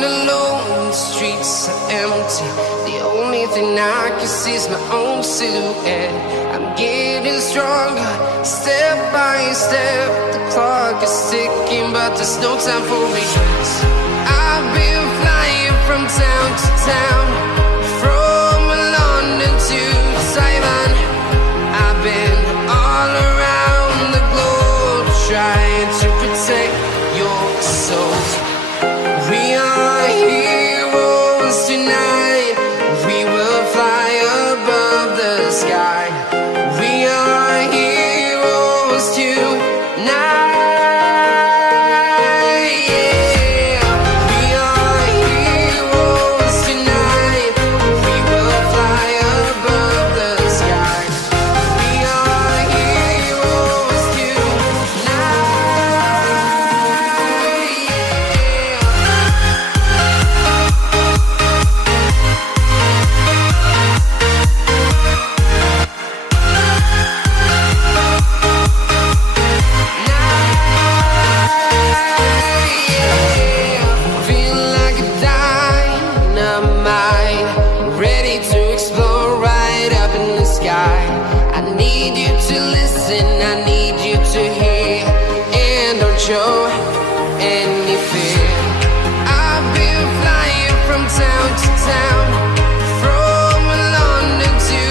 walking alone, the streets are empty. The only thing I can see is my own silhouette. I'm getting stronger, step by step. The clock is ticking, but there's no time for me. I've been flying from town to town, from London to Taiwan. I've been all around the globe, trying to protect your soul. We are heroes tonight. We will fly above the sky. We are heroes tonight. Show any fear. I've been flying from town to town, from London to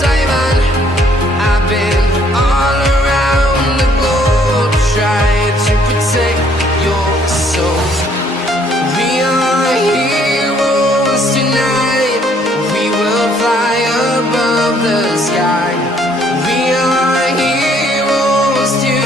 Taiwan. I've been all around the globe, trying to protect your soul. We are heroes tonight. We will fly above the sky. We are heroes tonight.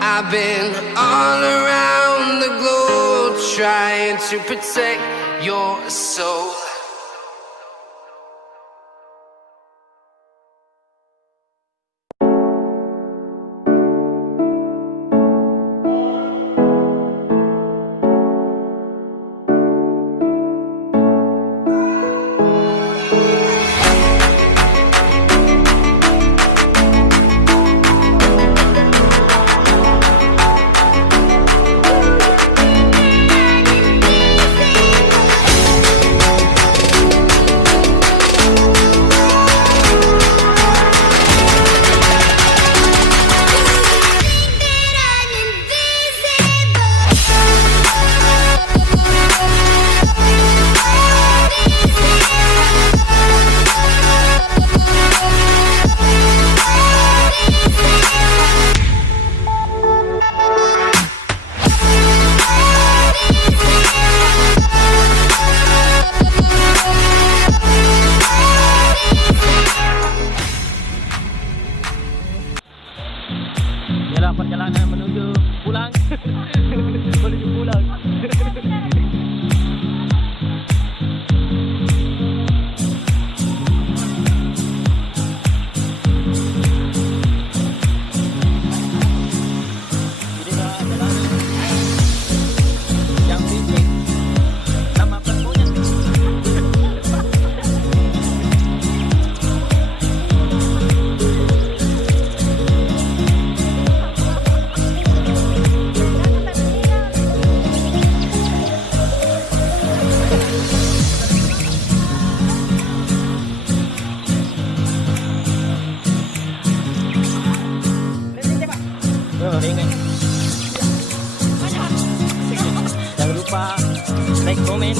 I've been all around the globe, trying to protect your soul. gorengan. Jangan lupa like, komen.